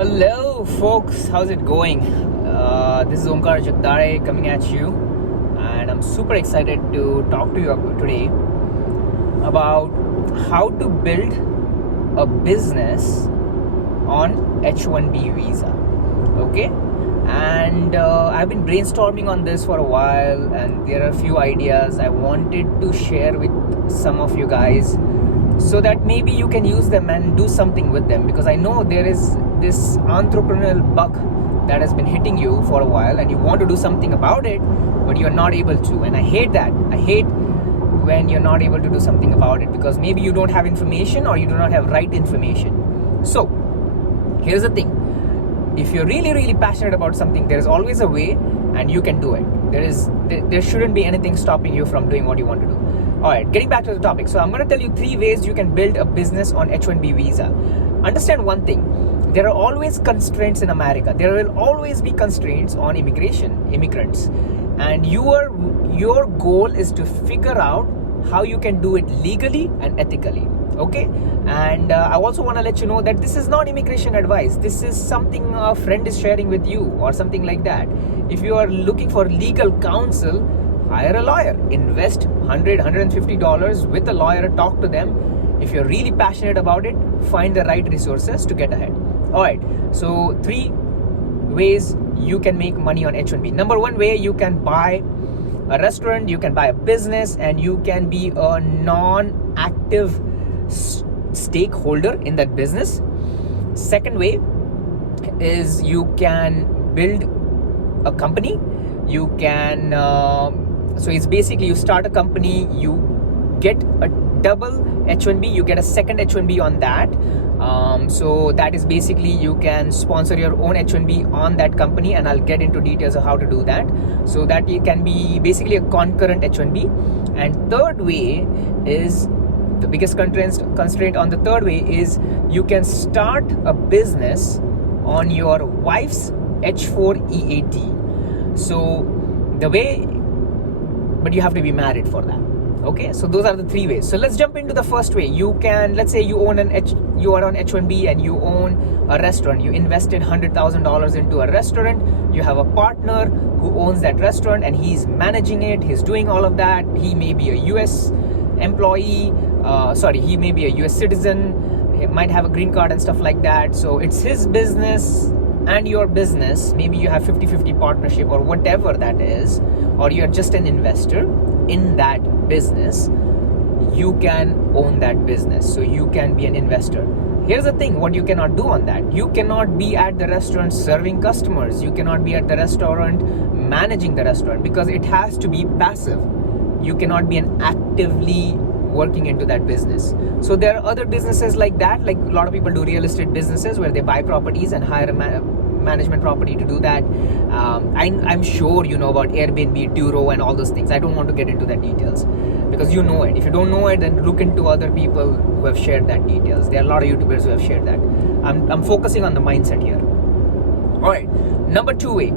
Hello, folks. How's it going? This is Omkar Jagdare coming at you, and I'm super excited to talk to you today about how to build a business on H1B visa. Okay, and I've been brainstorming on this for a while, and there are a few ideas I wanted to share with some of you guys so that maybe you can use them and do something with them, because I know there is this entrepreneurial bug that has been hitting you for a while and you want to do something about it, but you're not able to. And I hate that. I hate when you're not able to do something about it because maybe you don't have information or you do not have right information. So here's the thing. If you're really passionate about something, there is always a way and you can do it. There shouldn't be anything stopping you from doing what you want to do. Alright, getting back to the topic. So I'm going to tell you 3 ways you can build a business on H1B visa. Understand one thing. There are always constraints in America. There will always be constraints on immigrants. And your goal is to figure out how you can do it legally and ethically. Okay? And I also want to let you know that this is not immigration advice. This is something a friend is sharing with you or something like that. If you are looking for legal counsel, hire a lawyer. Invest $100, $150 with a lawyer. Talk to them. If you're really passionate about it, find the right resources to get ahead. Alright, so 3 ways you can make money on H1B. Number 1 way, you can buy a restaurant, you can buy a business, and you can be a non-active stakeholder in that business. Second way is you can build a company. You can so it's basically you start a company, you get a double H1B, you get a second H1B on that. So that is basically you can sponsor your own H1B on that company, and I'll get into details of how to do that. So that it can be basically a concurrent H1B. And third way is the biggest constraint on the third way is you can start a business on your wife's H4 EAD. So the way, but you have to be married for that. Okay, so those are the 3 ways. So let's jump into the first way. You can, let's say you are on H1B and you own a restaurant. You invested $100,000 into a restaurant. You have a partner who owns that restaurant and he's managing it. He's doing all of that. He may be a US employee. He may be a US citizen. He might have a green card and stuff like that. So it's his business and your business. Maybe you have 50-50 partnership or whatever that is, or you're just an investor in that business. You can own that business, so you can be an investor. Here's the thing, what you cannot do on that: you cannot be at the restaurant serving customers, you cannot be at the restaurant managing the restaurant, because it has to be passive. You cannot be an actively working into that business. So there are other businesses like that, like a lot of people do real estate businesses where they buy properties and hire a management property to do that. I'm sure you know about Airbnb, Turo, and all those things. I don't want to get into the details because you know it. If you don't know it, then look into other people who have shared that details. There are a lot of YouTubers who have shared that. I'm focusing on the mindset here. Alright, number 2 way,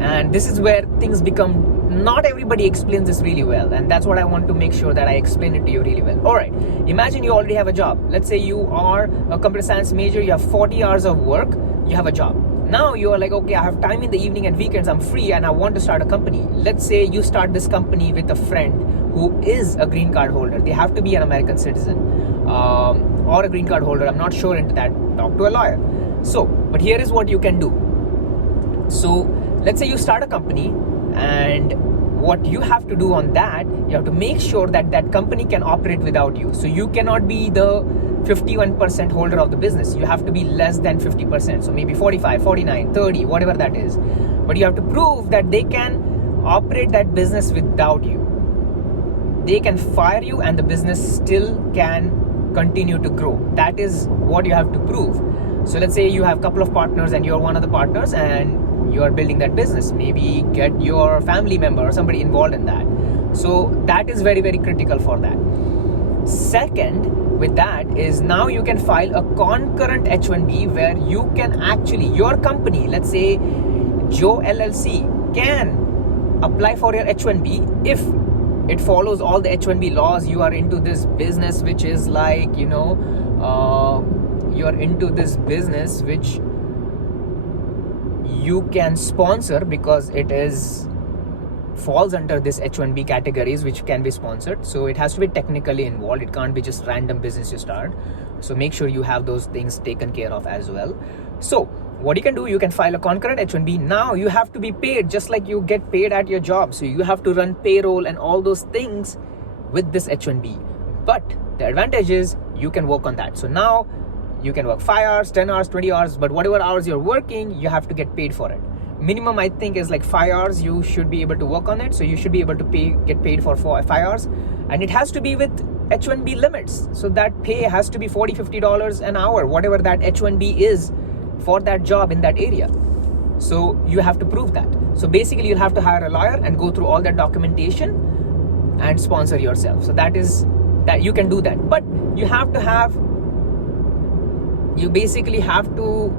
and this is where things become, not everybody explains this really well, and that's what I want to make sure that I explain it to you really well. Alright, imagine you already have a job. Let's say you are a computer science major, you have 40 hours of work, you have a job. Now you are like, okay, I have time in the evening and weekends, I'm free and I want to start a company. Let's say you start this company with a friend who is a green card holder. They have to be an American citizen or a green card holder. I'm not sure into that. Talk to a lawyer. So, but here is what you can do. So let's say you start a company, and what you have to do on that, you have to make sure that that company can operate without you. So you cannot be the 51% holder of the business. You have to be less than 50%. So maybe 45, 49, 30, whatever that is. But you have to prove that they can operate that business without you. They can fire you and the business still can continue to grow. That is what you have to prove. So let's say you have a couple of partners and you're one of the partners and you're building that business. Maybe get your family member or somebody involved in that. So that is very critical for that. Second, with that is now you can file a concurrent H1B where you can actually, your company, let's say Joe LLC, can apply for your H1B if it follows all the H1B laws. You are into this business which is like, you're into this business which you can sponsor, because it is falls under this H1B categories which can be sponsored. So it has to be technically involved. It can't be just random business you start. So make sure you have those things taken care of as well. So what you can do, you can file a concurrent H1B. Now you have to be paid just like you get paid at your job. So you have to run payroll and all those things with this H1B. But the advantage is you can work on that. So now you can work 5 hours, 10 hours, 20 hours, but whatever hours you're working, you have to get paid for it. Minimum, I think, is like 5 hours. You should be able to work on it. So you should be able to get paid for 5 hours. And it has to be with H1B limits. So that pay has to be $40, $50 an hour, whatever that H1B is for that job in that area. So you have to prove that. So basically you'll have to hire a lawyer and go through all that documentation and sponsor yourself. So that is that you can do that. But you have to have, you basically have to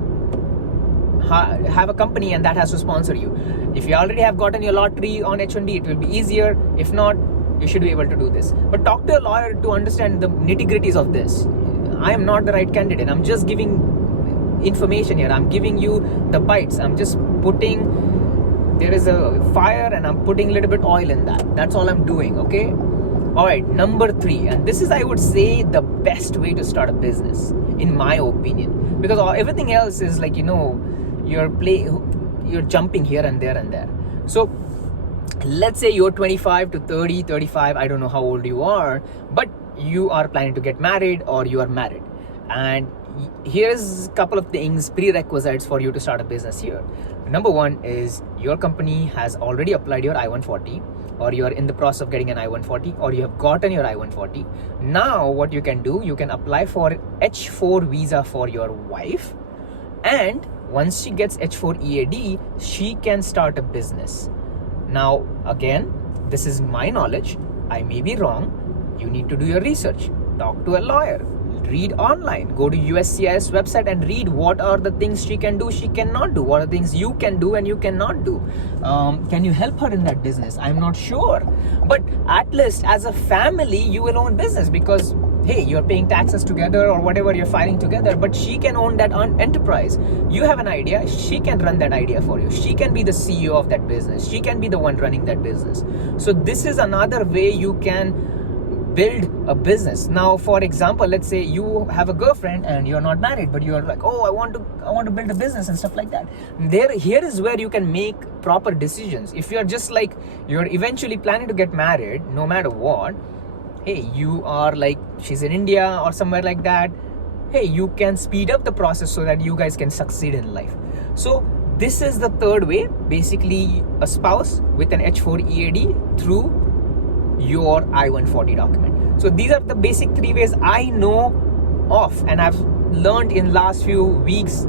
have a company, and that has to sponsor you. If you already have gotten your lottery on H1B, it will be easier. If not, you should be able to do this. But talk to a lawyer to understand the nitty-gritties of this. I am not the right candidate. I'm just giving information here. I'm giving you the bites. I'm just putting, there is a fire and I'm putting a little bit oil in that. That's all I'm doing, okay? All right, number 3, and this is, I would say, the best way to start a business, in my opinion, because everything else is like, you're jumping here and there and there. So let's say you're 25 to 30, 35, I don't know how old you are, but you are planning to get married or you are married. And here's a couple of things, prerequisites for you to start a business here. Number 1 is your company has already applied your I-140, or you are in the process of getting an I-140, or you have gotten your I-140. Now what you can do, you can apply for H4 visa for your wife, and once she gets H4 EAD, she can start a business. Now again, this is my knowledge, I may be wrong. You need to do your research, talk to a lawyer, read online, go to USCIS website and read what are the things she can do, she cannot do, what are the things you can do and you cannot do. Can you help her in that business? I'm not sure, but at least as a family you will own business, because hey, you're paying taxes together or whatever, you're filing together, but she can own that enterprise. You have an idea, she can run that idea for you. She can be the CEO of that business. She can be the one running that business. So this is another way you can build a business. Now, for example, let's say you have a girlfriend and you're not married, but you're like, oh, I want to build a business and stuff like that. Here is where you can make proper decisions. If you're just like, you're eventually planning to get married, no matter what, hey, you are like, she's in India or somewhere like that, hey, you can speed up the process so that you guys can succeed in life. So this is the third way, basically a spouse with an H4 EAD through your I-140 document. So these are the basic 3 ways I know of, and I've learned in last few weeks,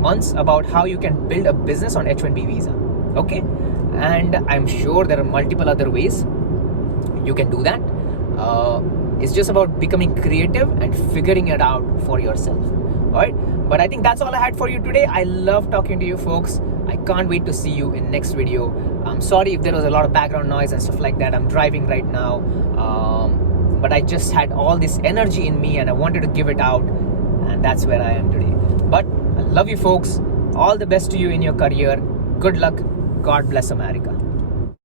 months, about how you can build a business on H1B visa. Okay, and I'm sure there are multiple other ways you can do that. It's just about becoming creative and figuring it out for yourself. All right, but I think that's all I had for you today. I love talking to you folks. I can't wait to see you in next video. I'm sorry if there was a lot of background noise and stuff like that. I'm driving right now, but I just had all this energy in me and I wanted to give it out, and that's where I am today. But I love you folks. All the best to you in your career. Good luck. God bless America.